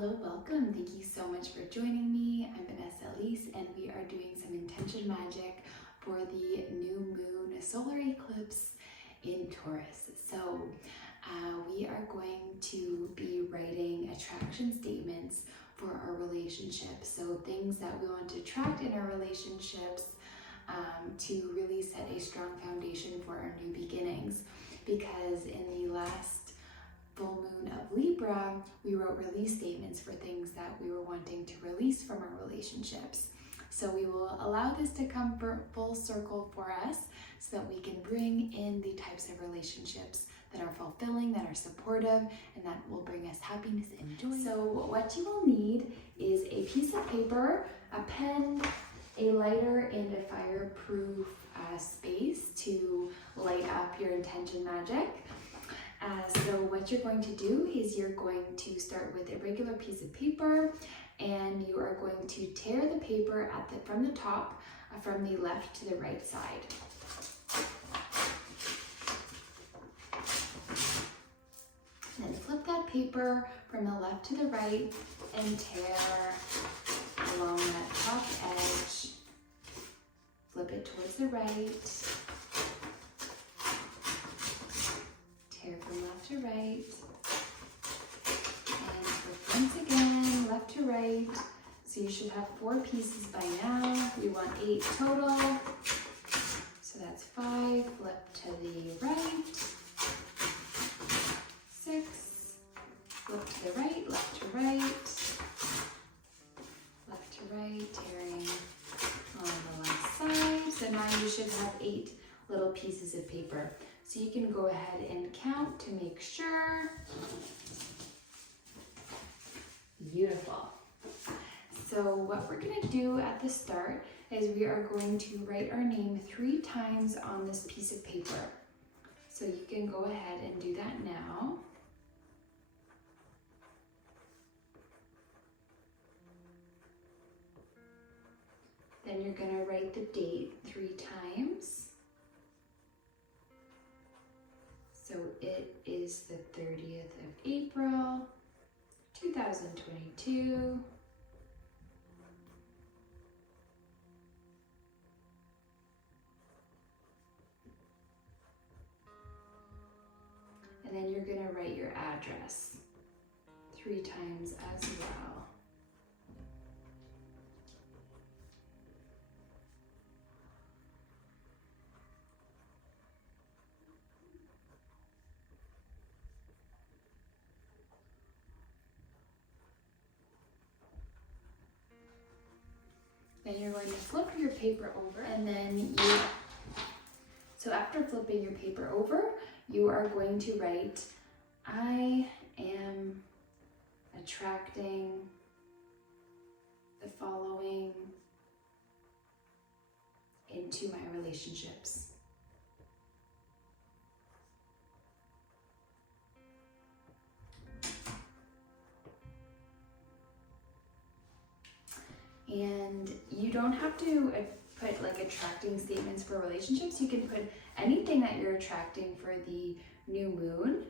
Hello, welcome. Thank you so much for joining me. I'm Vanessa Elise and we are doing some Intention Magic for the new moon solar eclipse in Taurus. So we are going to be writing attraction statements for our relationships. So things that we want to attract in our relationships to really set a strong foundation for our new beginnings. Because in the last full moon of Libra, we wrote release statements for things that we were wanting to release from our relationships. So we will allow this to come full circle for us so that we can bring in the types of relationships that are fulfilling, that are supportive, and that will bring us happiness and joy. So what you will need is a piece of paper, a pen, a lighter, and a fireproof space to light up your Intention Magic. So what you're going to do is you're going to start with a regular piece of paper, and you are going to tear the paper from the top, from the left to the right side. Then flip that paper from the left to the right and tear along that top edge. Flip it towards the right. Tear from left to right. And flip once again, left to right. So you should have 4 pieces by now. We want 8 total. So that's 5. Flip to the right. 6. Flip to the right, left to right. Left to right, tearing on the left side. So now you should have 8 little pieces of paper. So you can go ahead and count to make sure. Beautiful. So what we're going to do at the start is we are going to write our name 3 times on this piece of paper. So you can go ahead and do that now. Then you're going to write the date 3 times. So it is the 30th of April, 2022. And then you're going to write your address 3 times as well. Then you're going to flip your paper over, and then so after flipping your paper over, you are going to write, I am attracting the following into my relationships. And you don't have to put like attracting statements for relationships. You can put anything that you're attracting for the new moon.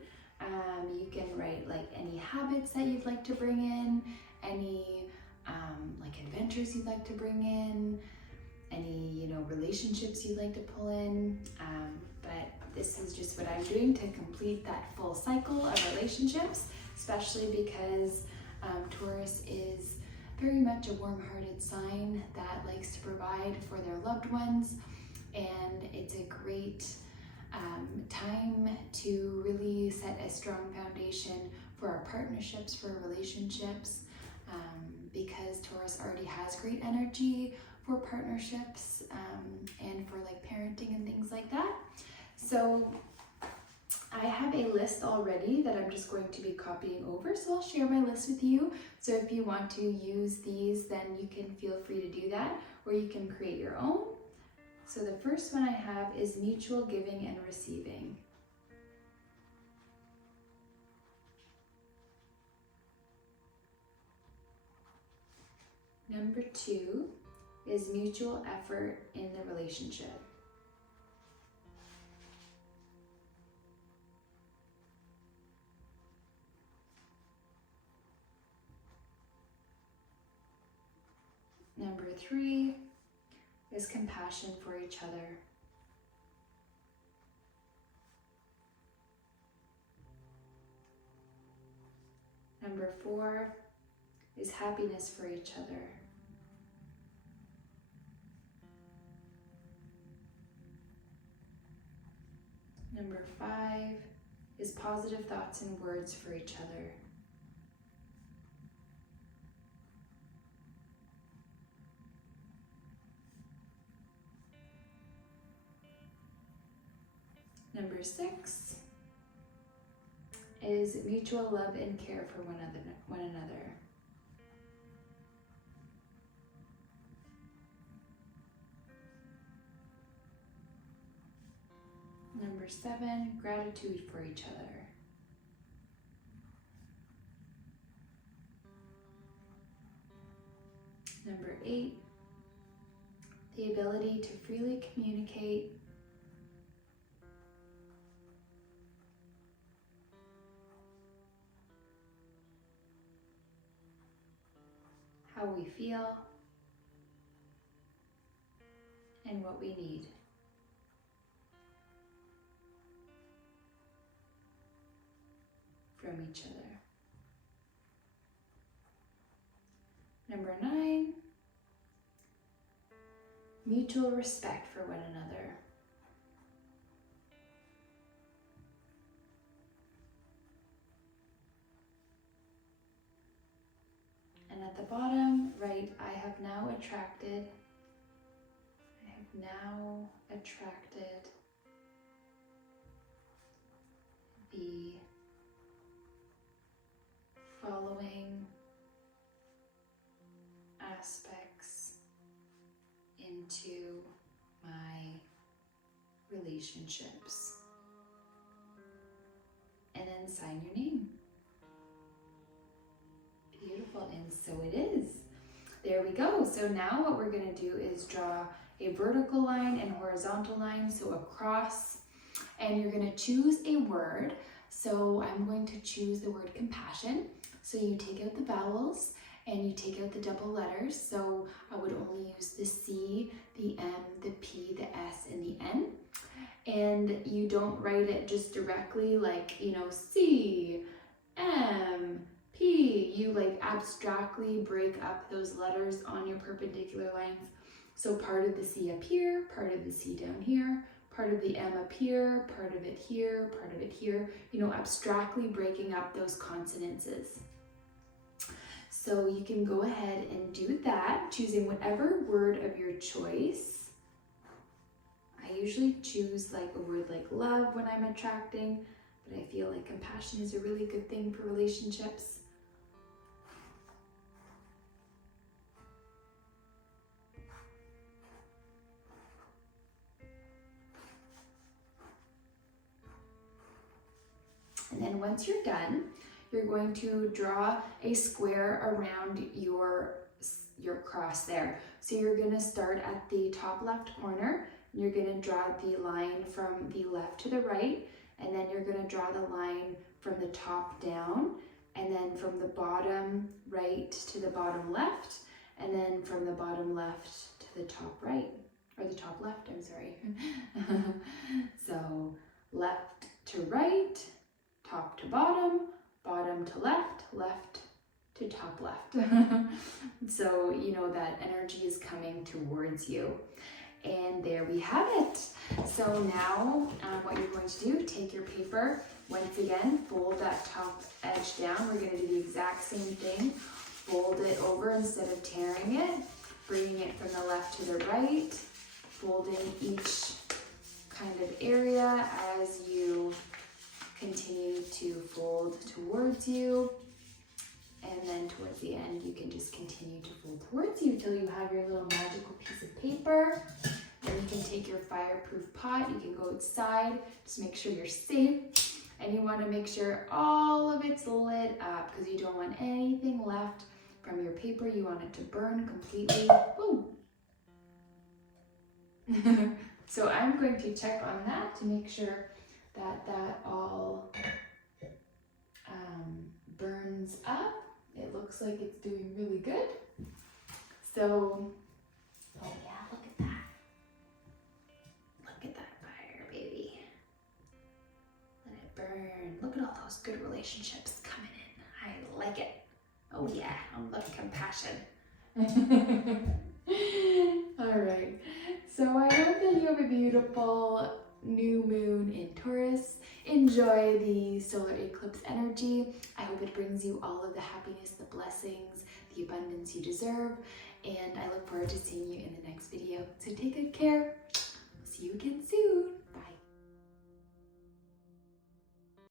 You can write like any habits that you'd like to bring in, any like adventures you'd like to bring in, any relationships you'd like to pull in. But this is just what I'm doing to complete that full cycle of relationships, especially because Taurus is very much a warm-hearted sign that likes to provide for their loved ones, and it's a great time to really set a strong foundation for our partnerships, for relationships, because Taurus already has great energy for partnerships and for like parenting and things like that. So I have a list already that I'm just going to be copying over, so I'll share my list with you. So if you want to use these, then you can feel free to do that, or you can create your own. So the first one I have is mutual giving and receiving. Number 2 is mutual effort in the relationship. Number 3 is compassion for each other. Number 4 is happiness for each other. Number 5 is positive thoughts and words for each other. Number 6 is mutual love and care for one another. Number 7, gratitude for each other. Number 8, the ability to freely communicate how we feel and what we need. From each other. Number 9, mutual respect for one another. And at the bottom, right, I have now attracted the following aspects into my relationships. And then sign your name. Beautiful, and so it is. There we go. So now what we're going to do is draw a vertical line and horizontal line, so across, and you're going to choose a word. So I'm going to choose the word compassion. So you take out the vowels and you take out the double letters. So I would only use the C, the M, the P, the S, and the N. And you don't write it just directly like, C, M, P. You like abstractly break up those letters on your perpendicular lines. So part of the C up here, part of the C down here, part of the M up here, part of it here, part of it here, abstractly breaking up those consonants. So you can go ahead and do that, choosing whatever word of your choice. I usually choose like a word like love when I'm attracting, but I feel like compassion is a really good thing for relationships. And then once you're done, you're going to draw a square around your cross there. So you're going to start at the top left corner. You're going to draw the line from the left to the right, and then you're going to draw the line from the top down, and then from the bottom right to the bottom left, and then from the bottom left to the top right, or the top left, I'm sorry. So left to right, top to bottom, bottom to left, left to top left. So that energy is coming towards you. And there we have it. So now what you're going to do, take your paper, once again, fold that top edge down. We're going to do the exact same thing. Fold it over instead of tearing it, bringing it from the left to the right, folding each kind of area as you continue to fold towards you, and then towards the end you can just continue to fold towards you until you have your little magical piece of paper. Then you can take your fireproof pot, you can go outside, just make sure you're safe, and you want to make sure all of it's lit up because you don't want anything left from your paper. You want it to burn completely. Woo! So I'm going to check on that to make sure that all burns up. It looks like it's doing really good. So, oh yeah, look at that. Look at that fire, baby. Let it burn. Look at all those good relationships coming in. I like it. Oh yeah, I love compassion. All right. So I hope that you have a beautiful new moon in Taurus. Enjoy the solar eclipse energy. I hope it brings you all of the happiness, the blessings, the abundance you deserve. And I look forward to seeing you in the next video. So take good care. See you again soon. Bye.